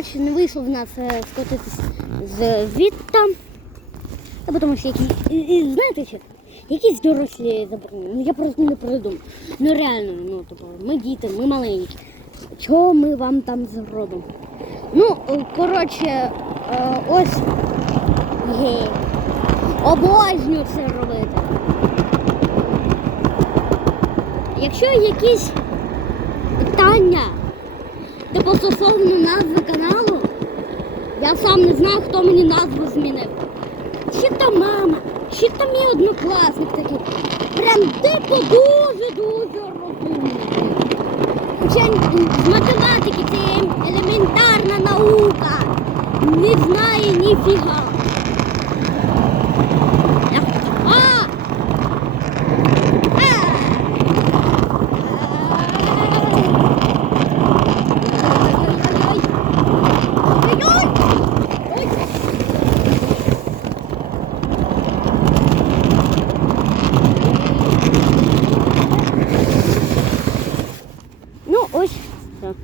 коротше, не вийшло в нас е, скотитись з звідтам. Та тому що якісь, і- і знаєте що? Якісь дорослі заборони. Ну я просто не придумав. Ну реально, ну тобто, ми діти, ми маленькі. Чого ми вам там зробимо? Ну, коротше, е, ось Ге. Обожнюю це робити. Якщо якісь питання типу стосовно назви каналу, сам не знаю, хто мені назву змінив. Чи то мама, чи то мій однокласник такий. Прям типу дуже-дуже розумний. Хоча з математики це елементарна наука. Не знає ніфіга. Я- А! А! Ой-ой-ой! Ой! Ну, ось. все.